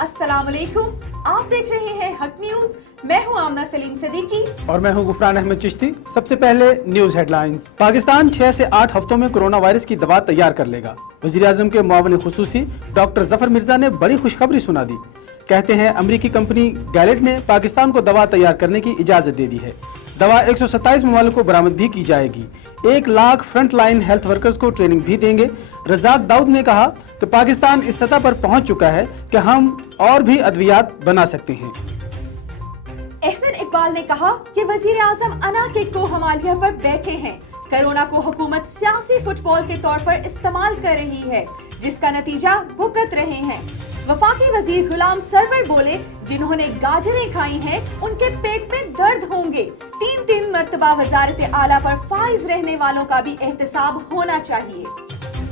अस्सलाम वालेकुम, आप देख रहे हैं हक न्यूज। मैं हूं आमना सलीम सिद्दीकी और मैं हूं गुफरान अहमद चिश्ती। सबसे पहले न्यूज हेडलाइंस। पाकिस्तान 6 से 8 हफ्तों में कोरोना वायरस की दवा तैयार कर लेगा। वज़ीर-ए-आज़म के मुआविन खुसूसी डॉक्टर जफर मिर्जा ने बड़ी खुशखबरी सुना दी। कहते हैं अमरीकी कंपनी गैलेट ने पाकिस्तान को दवा तैयार करने की इजाजत दे दी है। दवा 127 ममालिक को बरामद भी की जाएगी। 1 lakh front line health workers को ट्रेनिंग भी देंगे। रज़ाक दाऊद ने कहा कि पाकिस्तान इस सतह पर पहुंच चुका है कि हम और भी अद्वियात बना सकते हैं। एहसन इकबाल ने कहा कि वजीर आजम अना के कोहमालिया पर बैठे हैं। कोरोना को हुकूमत सियासी फुटबॉल के तौर पर इस्तेमाल कर रही है, जिसका नतीजा भुगत रहे हैं। वफाकी वजीर गुलाम सरवर बोले, जिन्होंने गाजरें खाई हैं उनके पेट में दर्द होंगे। 3 मरतबा वजारत आला पर फाइज रहने वालों का भी एहतसाब होना चाहिए।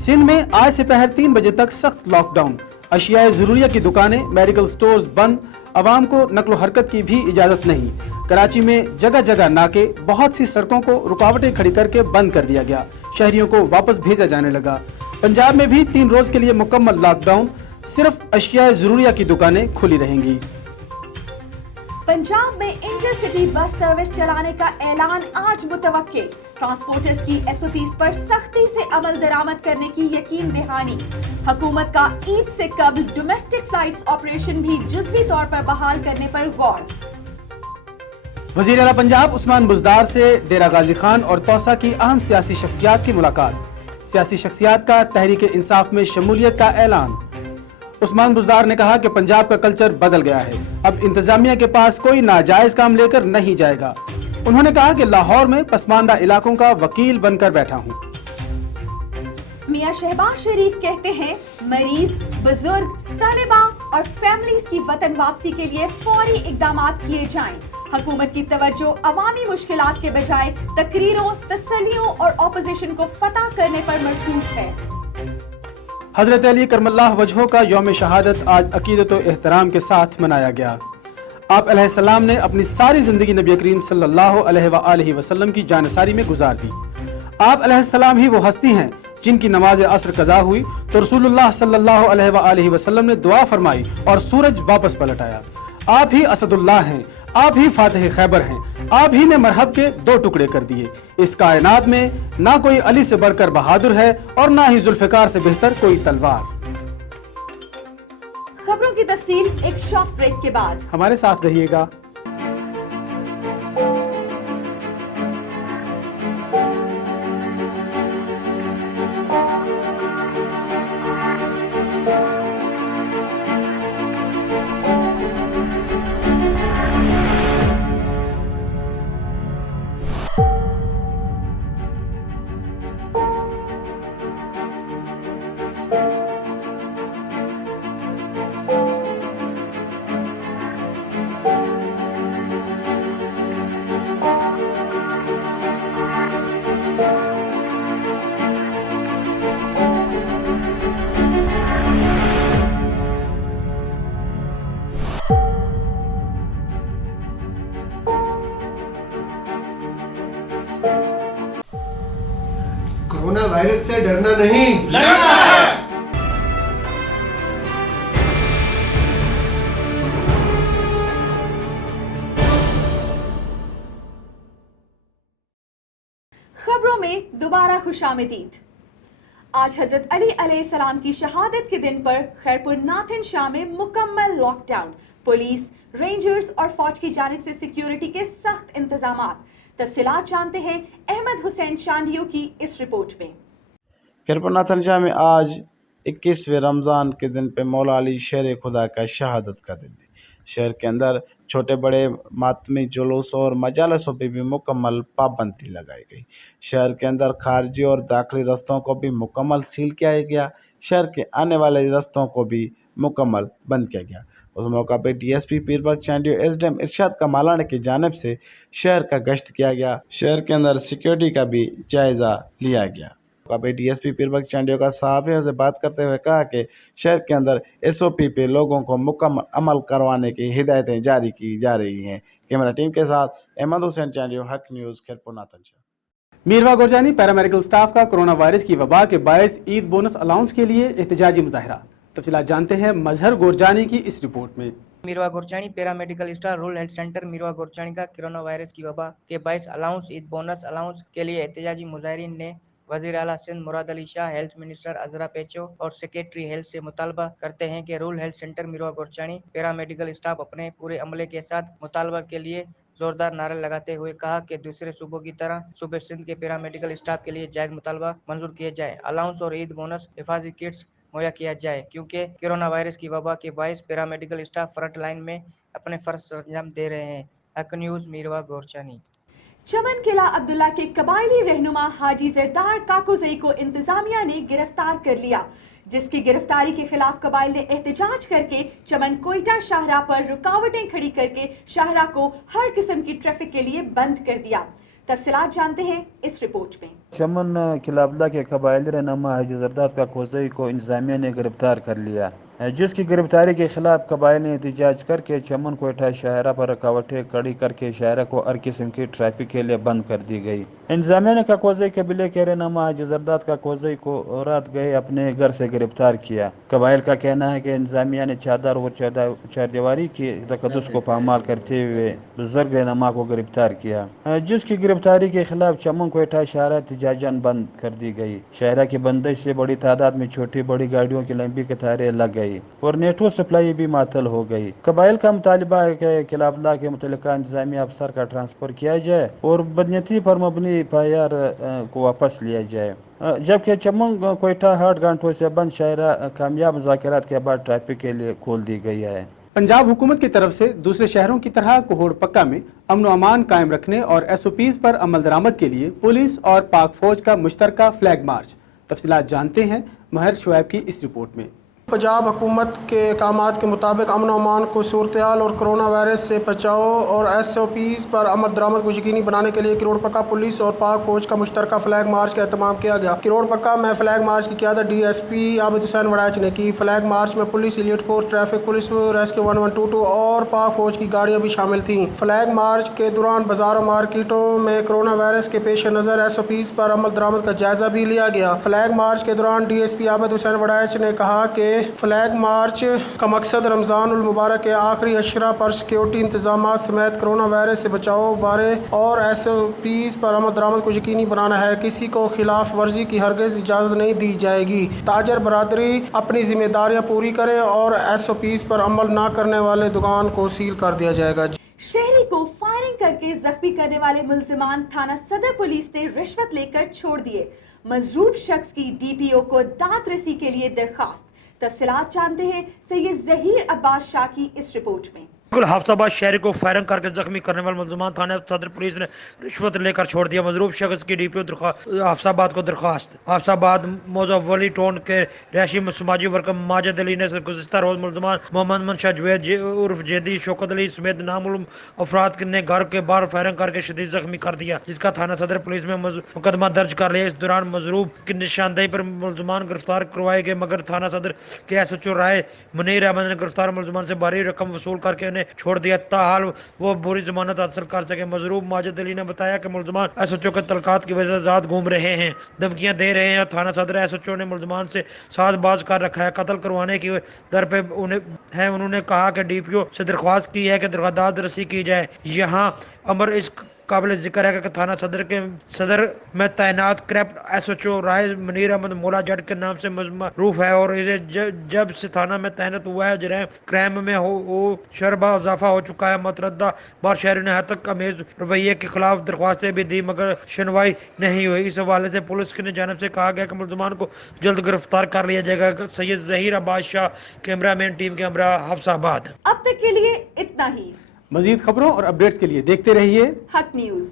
सिंध में आज से पहर 3 बजे तक सख्त लॉकडाउन। अशियाए जरूरिया की दुकानें, मेडिकल स्टोर्स बंद। आवाम को नकलो हरकत की भी इजाजत नहीं। कराची में जगह जगह नाके, बहुत सी सड़कों को रुकावटें खड़ी करके बंद कर दिया गया। शहरियों को वापस भेजा जाने लगा। पंजाब में भी 3 रोज के लिए मुकम्मल लॉकडाउन। सिर्फ अशियाए जरूरिया की दुकानें खुली रहेंगी। पंजाब में इंटरसिटी बस सर्विस चलाने का ऐलान आज मुतवक्के। ट्रांसपोर्टर्स की एसओपीज पर सख्ती से अमल दरामद करने की यकीन दहानी। हुकूमत का ईद से कबल डोमेस्टिक फ्लाइट्स ऑपरेशन भी जुज़वी तौर पर बहाल करने पर गौर। वज़ीर आला पंजाब उस्मान बुज़दार से डेरा गाजी खान और तौसा की अहम सियासी शख्सियात की मुलाकात। सियासी शख्सियात का तहरीक इंसाफ में शमूलियत का ऐलान। उस्मान बुज़दार ने कहा कि पंजाब का कल्चर बदल गया है, अब इंतजामिया के पास कोई नाजायज काम लेकर नहीं जाएगा। उन्होंने कहा कि लाहौर में पसमानदा इलाकों का वकील बनकर बैठा हूँ। मियां शहबाज शरीफ कहते हैं, मरीज, बुजुर्ग, तालिबा और फैमिलीज की वतन वापसी के लिए फौरी इकदामात किए जाएं। हुकूमत की तवज्जो अवामी मुश्किलात के बजाय तकरीरों, तसल्लियों और ऑपोजिशन को फतह करने पर मरकूज है। हजरत अली करमल्लाह वजहो का यौम शहादत आज अकीदत व एहतराम के साथ मनाया गया। आप अलैहिस्सलाम ने अपनी सारी जिंदगी नबी करीम सल्लल्लाहु अलैहि वसल्लम की जानसारी में गुजार दी। आप अलैहिस्सलाम ही वो हस्ती हैं जिनकी नमाज असर कज़ा हुई तो रसूलुल्लाह सल्लल्लाहु अलैहि वसल्लम ने दुआ फरमाई और सूरज वापस पलट आया। आप ही असदुल्लाह हैं, आप ही फातिह खैबर हैं, आप ही ने मरहब के 2 टुकड़े कर दिए। इस कायनात में ना कोई अली से बढ़कर बहादुर है और ना ही जुल्फिकार से बेहतर कोई तलवार। खबरों की तफसील एक शॉर्ट ब्रेक के बाद। हमारे साथ रहिएगा। कोरोना वायरस से डरना नहीं, लड़ना है। खबरों में दोबारा खुशामदीद। आज हजरत अली अलैहिस्सलाम की शहादत के दिन पर खैरपुर नाथिन शाह में मुकम्मल लॉकडाउन। पुलिस, रेंजर्स और फौज की जानिब से सिक्योरिटी के सख्त इंतजामात। तफसीलात जानते हैं अहमद हुसैन चांडियों की इस रिपोर्ट में। खैरपुर नाथिन शाह में आज 21वें रमज़ान के दिन पे मौला अली शेर खुदा का शहादत का दिन है। शहर के अंदर छोटे बड़े मातमी जुलूस और मजालसों पर भी मुकम्मल पाबंदी लगाई गई। शहर के अंदर खारजी और दाखिली रस्तों को भी मुकम्मल सील किया गया। शहर के आने वाले रस्तों को भी मुकम्मल बंद किया गया। उस मौका पर डीएसपी पीरबख्श चांडियो एसडीएम इरशाद कमालान की जानिब से शहर का गश्त किया गया। शहर के अंदर सिक्योरिटी का भी जायज़ा लिया गया। डीएसपी पीरबख्श चांडियो का सहाफ़ियों से बात करते हुए कहा कि शहर के अंदर एसओपी पे लोगों को मुकम्मल अमल करवाने की हिदायतें जारी की जा रही हैं। कैमरा टीम के साथ अहमद हुसैन चांडियो, हक news, Khairpur नाथिन Shah. मीरवा गोरजानी paramedical staff का कोरोना वायरस की वबा के बायस ईद बोनस अलाउंस के लिए एहतजाजी मुजाहरा। तफसीलात जानते हैं मजहर गोरजानी की इस रिपोर्ट में। Mirwah Gorchani paramedical staff rural health centre Mirwah Gorchani का कोरोना वायरस की वबा के बायस अलाउंस ईद बोनस अलाउंस के लिए एहतजाजी मुजाहिरीन ने वज़ीर आला सिंध मुराद अली शाह, हेल्थ मिनिस्टर अजरा पेचो और सेक्रेटरी हेल्थ से मुतालबा करते हैं कि rural health centre Mirwah Gorchani paramedical staff अपने पूरे अमले के साथ मुतालबा के लिए जोरदार नारे लगाते हुए कहा कि दूसरे सूबों की तरह सूबे सिंध के पैरामेडिकल स्टाफ के लिए जायज मुतालबा मंजूर किए जाए, अलाउंस और ईद बोनस हिफाजी किट्स मुहैया किया जाए, क्योंकि कोरोना वायरस की वबा के बायस पैरामेडिकल स्टाफ फ्रंट लाइन में अपने फर्ज अंजाम दे रहे हैं। हक न्यूज़ मीरवा गोरचानी। चमन किला अब्दुल्ला के कबायली रहनुमा हाजी जरदार काकोजई को इंतजामिया ने गिरफ्तार कर लिया, जिसकी गिरफ्तारी के खिलाफ कबाइल ने एहतजाज करके चमन कोयटा शाहराह पर रुकावटें खड़ी करके शाहराह को हर किस्म की ट्रैफिक के लिए बंद कर दिया। तफसीलात जानते हैं इस रिपोर्ट में। चमन किला अब्दुल्ला के कबायली रहनुमा हाजी जरदार काकोजई को इंतजामिया ने गिरफ्तार कर लिया, जिसकी गिरफ्तारी के खिलाफ कबाइल ने एहतजाज करके चमन कोयटा शाहरा पर रुकावटें खड़ी करके शाहरा को हर किस्म की ट्रैफिक के लिए बंद कर दी गई। इंतजामिया ने काकोजई कबीले के रहनुमा हाजी जरदार काकोजई को रात गए अपने घर से गिरफ्तार किया। कबाइल का कहना है कि इंतजामिया ने चादर और चारदीवारी की तकद्दुस को पामाल करते हुए बुजुर्ग रहनुमा को गिरफ्तार किया, जिसकी गिरफ्तारी के खिलाफ चमन कोयटा शाहरा एहतजाजन बंद कर दी गई। शहरा की बंदिश से बड़ी तादाद में छोटी बड़ी गाड़ियों की लंबी कतारें लग गई और नेटवर्क सप्लाई भी मातल हो गई। कबाइल का मुतालबा है कि किला अब्दुल्ला के मुतल्लिका इंतजामिया अफसर का ट्रांसफर किया जाए और बदनीयती पर मबनी एफआईआर को वापस लिया जाए, जबकि चमन कोयटा 8 घंटों से बंद शाहरा कामयाब मुज़ाकरात के बाद ट्रैफिक के लिए खोल दी गई है। पंजाब हुकूमत की तरफ से दूसरे शहरों की तरह कोहड़ पक्का में अमन व अमान कायम रखने और एसओपीज़ पर अमल दरामद के लिए पुलिस और पाक फौज का मुश्तरका फ्लैग मार्च। तफसीलात जानते हैं महर शुएब की इस रिपोर्ट में। पंजाब हुकूमत के अहकामात के मुताबिक अमन अमान को सूरत-ए-हाल और कोरोना वायरस से बचाव और एसओपीज़ पर अमल दरामद को यकीनी बनाने के लिए किरोड़ पक्का पुलिस और पाक फौज का मुश्तरका फ्लैग मार्च का एहतमाम किया गया। किरोड़ पक्का में फ्लैग मार्च की क़यादत डीएसपी आबिद हुसैन वड़ाइच ने की। फ्लैग मार्च में police, elite force, traffic police, rescue 1122 और पाक फौज की गाड़ियाँ भी शामिल थीं। फ्लैग मार्च के दौरान बाजारों मार्केटों में कोरोना वायरस के पेश नज़र एसओपीज़ पर अमल दरामद का जायजा भी लिया गया। फ्लैग मार्च के दौरान डीएसपी आबिद हुसैन वड़ाइच ने कहा कि फ्लैग मार्च का मकसद रमज़ान उल मुबारक के आखिरी अशरा पर सिक्योरिटी इंतजाम समेत कोरोना वायरस से बचाव बारे और एसओपीज़ पर अमल दरामद को यकीनी बनाना है। किसी को खिलाफ वर्जी की हरगिज़ इजाज़त नहीं दी जाएगी। ताजर बरादरी अपनी जिम्मेदारियाँ पूरी करें और एसओपीज़ पर अमल न करने वाले दुकान को सील कर दिया जाएगा। शहरी को फायरिंग करके जख्मी करने वाले मुल्जिमान थाना सदर पुलिस ने रिश्वत लेकर छोड़ दिए। मजरूब शख्स की डीपीओ को दांत रसी के लिए दरखास्त। तफसीलात जानते हैं सैयद जहीर अब्बास शाह की इस रिपोर्ट में। हाफसाबाद शहरी को फायरिंग करके जख्मी करने वाले मुल्जिमान थाना सदर पुलिस ने रिश्वत लेकर छोड़ दिया। मजरूब शख्स की डीपीओ हाफसाबाद को दरखास्त। हाफसाबाद मोज़ावली टाउन के रहायशी समाजी वर्कर माजिद अली ने गुज़िश्ता रोज मुल्जिमान मोहम्मद मनशा जवेद उर्फ जेदी शौकत अली समेत नामालूम अफराद ने घर के बाहर फायरिंग करके शदीद जख्मी कर दिया, जिसका थाना सदर पुलिस में मुकदमा दर्ज कर लिया। इस दौरान मजरूब की निशानदेही पर मुल्जिमान गिरफ्तार करवाए गए, मगर थाना सदर के एसएचओ राय मुनीर अहमद ने गिरफ्तार मुल्जिमान से भारी रकम वसूल करके छोड़ दिया। ताहाल वो बुरी जमानत हासिल कर सके। मजरूब माजिद अली ने बताया कि मुल्जिमान एसएचओ के तलकात की वजह से आजाद घूम रहे हैं, धमकियां दे रहे हैं और थाना सदर एसएचओ ने मुल्जिमान से साजबाज कर रखा है। कत्ल करवाने की दर पे उन्होंने कहा कि डीपीओ से दरख्वास्त की है कि दाद रसी की जाए। यहाँ अमर इस काबिल जिक्र है कि थाना सदर में तैनात क्रैप्ट एसएचओ राय मुनीर अहमद मौला जट के नाम से मरूफ है और इसे जब से थाना में तैनात हुआ है जराइम क्राइम में हो शरबा इजाफा हो चुका है। मतरद्दा बार शहरी ने हतक अमेज रवैये के खिलाफ दरख्वास्तें भी दी, मगर सुनवाई नहीं हुई। इस हवाले से पुलिस की जानब से कहा गया कि मुल्जिमान को जल्द गिरफ्तार कर लिया जाएगा। सैयद जहीर अब्बास शाह, कैमरामैन टीम के हमरा, हाफसाबाद। अब तक के लिए इतना ही। मजीद खबरों और अपडेट्स के लिए देखते रहिए हक न्यूज़।